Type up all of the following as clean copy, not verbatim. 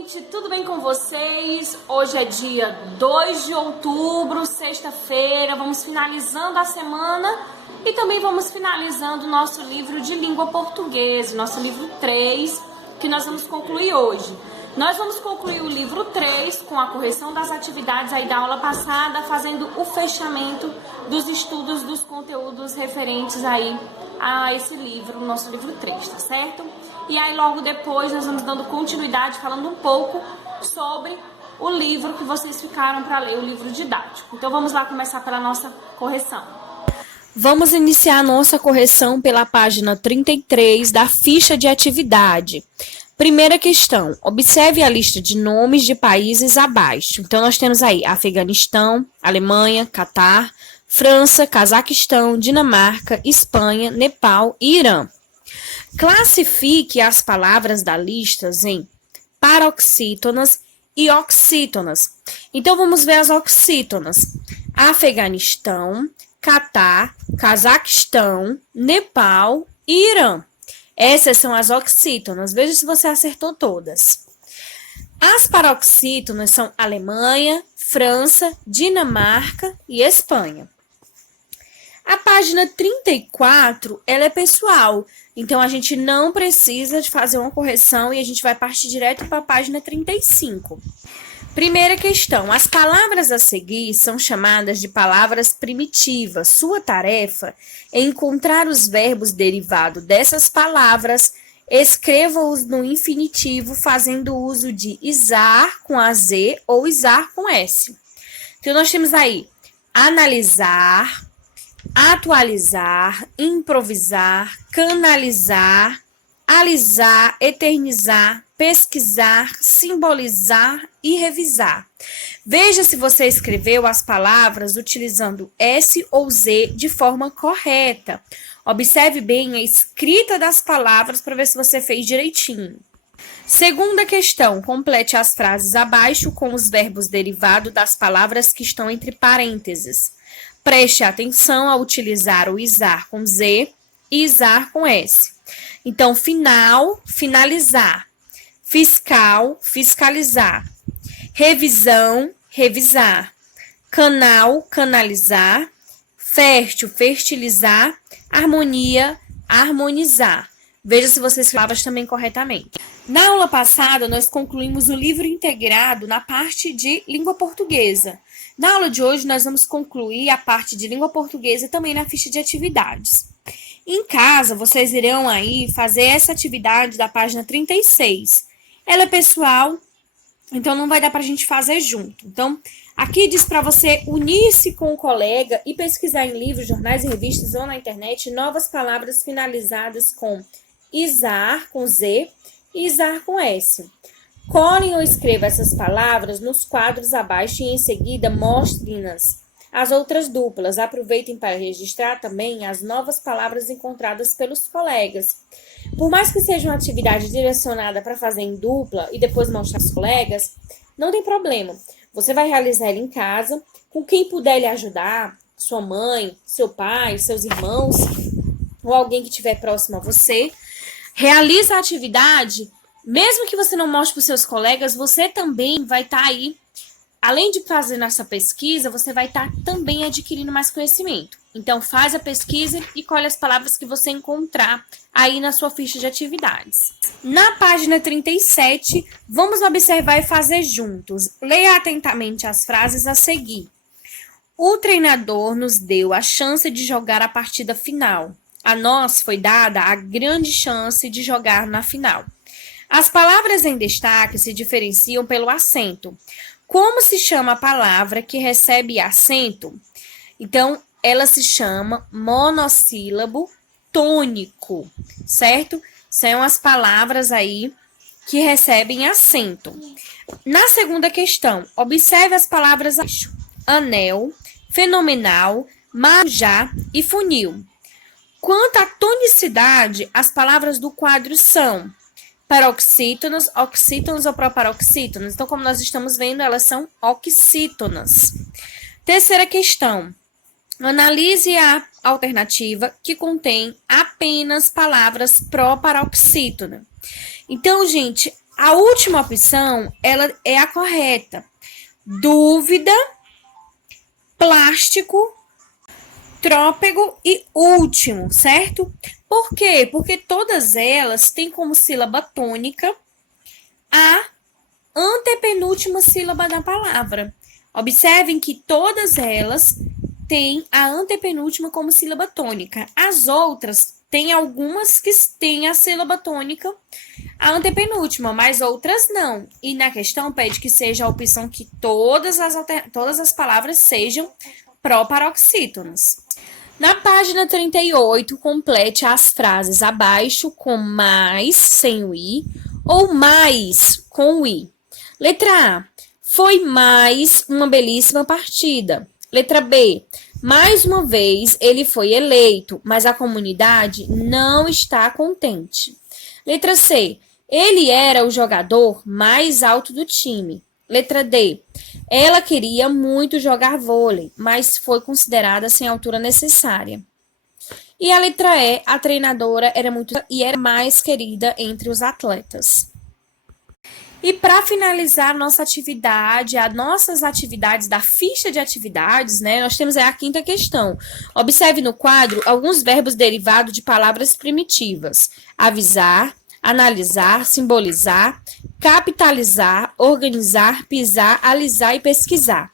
gente, tudo bem com vocês? Hoje é dia 2 de outubro, sexta-feira, vamos finalizando a semana e também vamos finalizando o nosso livro de língua portuguesa, nosso livro 3, que nós vamos concluir hoje. Nós vamos concluir o livro 3 com a correção das atividades aí da aula passada, fazendo o fechamento dos estudos dos conteúdos referentes aí a esse livro, o nosso livro 3, tá certo? E aí logo depois nós vamos dando continuidade, falando um pouco sobre o livro que vocês ficaram para ler, o livro didático. Então vamos lá começar pela nossa correção. Vamos iniciar a nossa correção pela página 33 da ficha de atividade. Primeira questão, observe a lista de nomes de países abaixo. Então, nós temos aí Afeganistão, Alemanha, Catar, França, Cazaquistão, Dinamarca, Espanha, Nepal e Irã. Classifique as palavras da lista em paroxítonas e oxítonas. Então, vamos ver as oxítonas. Afeganistão, Catar, Cazaquistão, Nepal e Irã. Essas são as oxítonas. Veja se você acertou todas. As paroxítonas são Alemanha, França, Dinamarca e Espanha. A página 34, ela é pessoal. Então, a gente não precisa de fazer uma correção e a gente vai partir direto para a página 35. Primeira questão. As palavras a seguir são chamadas de palavras primitivas. Sua tarefa é encontrar os verbos derivados dessas palavras. Escreva-os no infinitivo, fazendo uso de isar com a Z ou isar com S. Então, nós temos aí analisar, atualizar, improvisar, canalizar, alisar, eternizar, pesquisar, simbolizar e revisar. Veja se você escreveu as palavras utilizando S ou Z de forma correta. Observe bem a escrita das palavras para ver se você fez direitinho. Segunda questão, complete as frases abaixo com os verbos derivados das palavras que estão entre parênteses. Preste atenção ao utilizar o isar com Z e isar com S. Então, final, finalizar. Fiscal, fiscalizar. Revisão, revisar. Canal, canalizar. Fértil, fertilizar. Harmonia, harmonizar. Veja se vocês falavam também corretamente. Na aula passada, nós concluímos o livro integrado na parte de língua portuguesa. Na aula de hoje, nós vamos concluir a parte de língua portuguesa também na ficha de atividades. Em casa, vocês irão aí fazer essa atividade da página 36. Ela é pessoal, então não vai dar para a gente fazer junto. Então, aqui diz para você unir-se com o colega e pesquisar em livros, jornais e revistas ou na internet novas palavras finalizadas com isar, com Z, e isar com S. Colhem ou escreva essas palavras nos quadros abaixo e em seguida mostrem-nas às outras duplas. Aproveitem para registrar também as novas palavras encontradas pelos colegas. Por mais que seja uma atividade direcionada para fazer em dupla e depois mostrar aos colegas, não tem problema. Você vai realizar ela em casa, com quem puder lhe ajudar, sua mãe, seu pai, seus irmãos, ou alguém que estiver próximo a você. Realiza a atividade, mesmo que você não mostre para os seus colegas, você também vai estar aí, além de fazer essa pesquisa, você vai estar também adquirindo mais conhecimento. Então, faz a pesquisa e colhe as palavras que você encontrar aí na sua ficha de atividades. Na página 37, vamos observar e fazer juntos. Leia atentamente as frases a seguir. O treinador nos deu a chance de jogar a partida final. A nós foi dada a grande chance de jogar na final. As palavras em destaque se diferenciam pelo acento. Como se chama a palavra que recebe acento? Então, ela se chama monossílabo tônico, certo? São as palavras aí que recebem acento. Na segunda questão, observe as palavras abaixo. Anel, fenomenal, marujá e funil. Quanto à tonicidade, as palavras do quadro são paroxítonas, oxítonas ou proparoxítonas. Então, como nós estamos vendo, elas são oxítonas. Terceira questão. Analise a alternativa que contém apenas palavras proparoxítona. Então, gente, A última opção, ela é a correta. Dúvida, plástico, trópego e último, certo? Por quê? Porque todas elas têm como sílaba tônica a antepenúltima sílaba da palavra. Observem que todas elas têm a antepenúltima como sílaba tônica. As outras têm algumas que têm a sílaba tônica a antepenúltima, mas outras não. E na questão pede que seja a opção que todas as palavras sejam proparoxítonas. Na página 38, complete as frases abaixo com mais, sem o i, ou mais, com o i. Letra A. Foi mais uma belíssima partida. Letra B. Mais uma vez ele foi eleito, mas a comunidade não está contente. Letra C. Ele era o jogador mais alto do time. Letra D. Ela queria muito jogar vôlei, mas foi considerada sem a altura necessária. E a letra E. A treinadora era mais querida entre os atletas. E para finalizar nossa atividade, as nossas atividades da ficha de atividades, né? Nós temos aí a quinta questão. Observe no quadro alguns verbos derivados de palavras primitivas: avisar, analisar, simbolizar, capitalizar, organizar, pisar, alisar e pesquisar.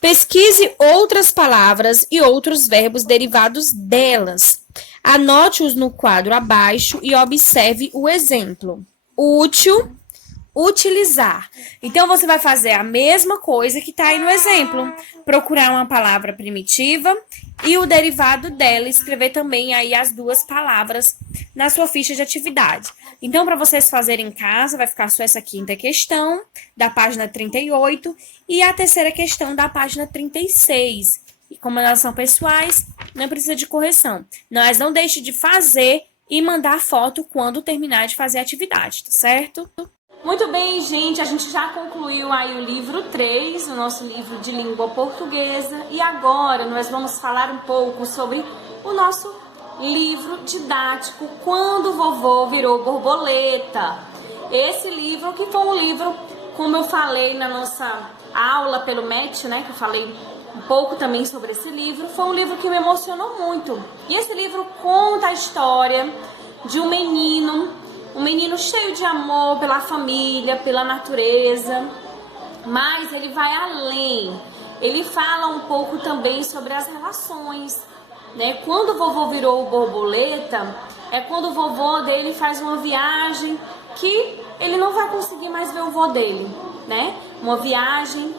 Pesquise outras palavras e outros verbos derivados delas. Anote-os no quadro abaixo e observe o exemplo. Útil, utilizar. Então, você vai fazer a mesma coisa que está aí no exemplo. Procurar uma palavra primitiva e o derivado dela. Escrever também aí as duas palavras na sua ficha de atividade. Então, para vocês fazerem em casa, vai ficar só essa quinta questão, da página 38, e a terceira questão, da página 36. E como elas são pessoais, não precisa de correção. Mas não deixe de fazer e mandar foto quando terminar de fazer a atividade, tá certo? Muito bem, gente, a gente já concluiu aí o livro 3, o nosso livro de língua portuguesa, e agora nós vamos falar um pouco sobre o nosso livro didático Quando Vovô Virou Borboleta. Esse livro que foi um livro, como eu falei na nossa aula pelo MET, né, que eu falei um pouco também sobre esse livro, foi um livro que me emocionou muito. E esse livro conta a história de um menino cheio de amor pela família, pela natureza, mas ele vai além. Ele fala um pouco também sobre as relações, né? Quando o vovô virou borboleta, é quando o vovô dele faz uma viagem que ele não vai conseguir mais ver o vô dele, né? Uma viagem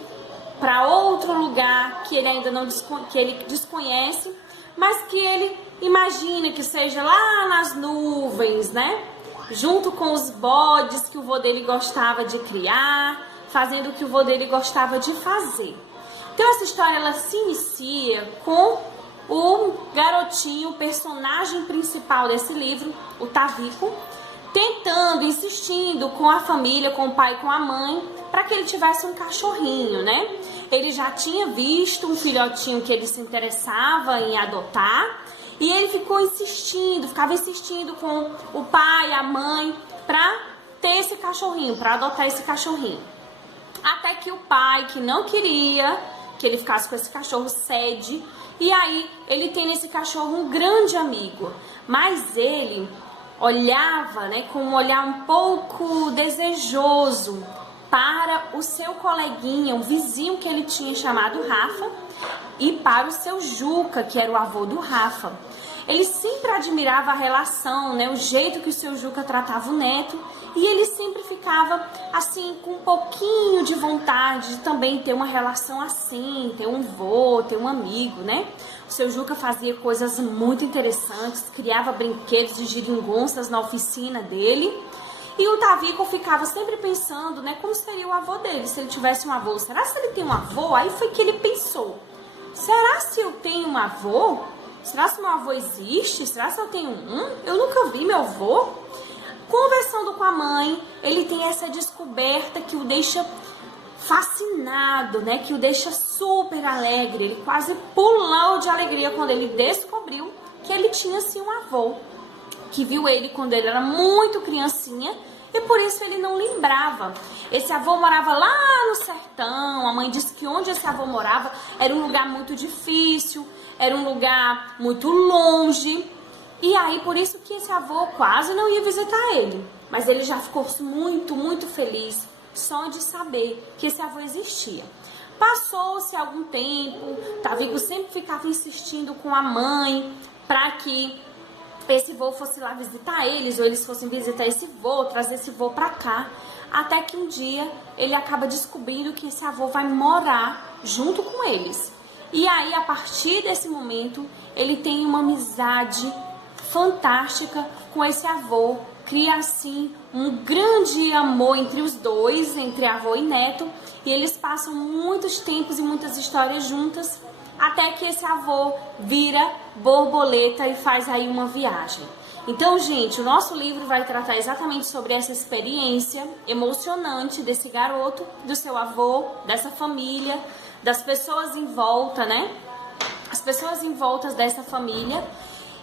para outro lugar que ele ainda não que ele desconhece, mas que ele imagina que seja lá nas nuvens, né? Junto com os bodes que o vô dele gostava de criar, fazendo o que o vô dele gostava de fazer. Então essa história ela se inicia com o garotinho, o personagem principal desse livro, o Tavico, insistindo com a família, com o pai e com a mãe, para que ele tivesse um cachorrinho, né? Ele já tinha visto um filhotinho que ele se interessava em adotar, e ele ficava insistindo com o pai e a mãe para ter esse cachorrinho, para adotar esse cachorrinho. Até que o pai, que não queria que ele ficasse com esse cachorro, cede, e aí ele tem nesse cachorro um grande amigo. Mas ele olhava, né, com um olhar um pouco desejoso para o seu coleguinha, um vizinho que ele tinha chamado Rafa, e para o seu Juca, que era o avô do Rafa. Ele sempre admirava a relação, né, o jeito que o seu Juca tratava o neto, e ele sempre ficava assim com um pouquinho de vontade de também ter uma relação assim, ter um vô, ter um amigo, né? O seu Juca fazia coisas muito interessantes, criava brinquedos de geringonças na oficina dele. E o Tavico ficava sempre pensando, né, como seria o avô dele, se ele tivesse um avô. Será se ele tem um avô? Aí foi que ele pensou, será se eu tenho um avô? Será se meu avô existe? Será se eu tenho um? Eu nunca vi meu avô. Conversando com a mãe, ele tem essa descoberta que o deixa fascinado, né, que o deixa super alegre. Ele quase pulou de alegria quando ele descobriu que ele tinha sim um avô, que viu ele quando ele era muito criancinha e por isso ele não lembrava. Esse avô morava lá no sertão, a mãe disse que onde esse avô morava era um lugar muito difícil, era um lugar muito longe, e aí por isso que esse avô quase não ia visitar ele. Mas ele já ficou muito, muito feliz só de saber que esse avô existia. Passou-se algum tempo, Tavico sempre ficava insistindo com a mãe para que esse vô fosse lá visitar eles, ou eles fossem visitar esse vô, trazer esse vô para cá. Até que um dia ele acaba descobrindo que esse avô vai morar junto com eles. E aí, a partir desse momento, ele tem uma amizade fantástica com esse avô. Cria assim um grande amor entre os dois, entre avô e neto, e eles passam muitos tempos e muitas histórias juntas, até que esse avô vira borboleta e faz aí uma viagem. Então, gente, o nosso livro vai tratar exatamente sobre essa experiência emocionante desse garoto, do seu avô, dessa família, das pessoas em volta, né? As pessoas em volta dessa família.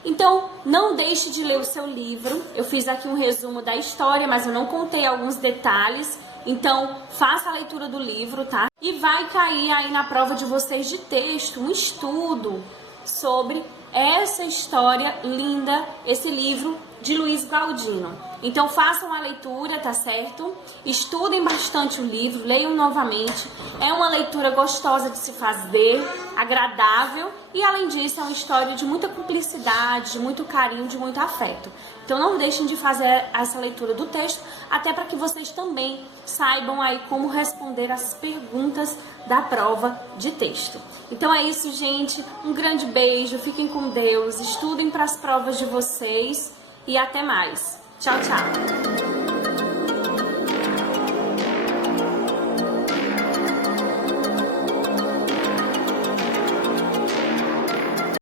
Então, não deixe de ler o seu livro. Eu fiz aqui um resumo da história, mas eu não contei alguns detalhes. Então, faça a leitura do livro, tá? E vai cair aí na prova de vocês de texto, um estudo sobre essa história linda, esse livro de Luiz Galdino. Então, façam a leitura, tá certo? Estudem bastante o livro, leiam novamente. É uma leitura gostosa de se fazer, agradável, e além disso é uma história de muita cumplicidade, de muito carinho, de muito afeto. Então não deixem de fazer essa leitura do texto, até para que vocês também saibam aí como responder as perguntas da prova de texto. Então é isso, gente. Um grande beijo, fiquem com Deus, estudem para as provas de vocês e até mais. Tchau, tchau!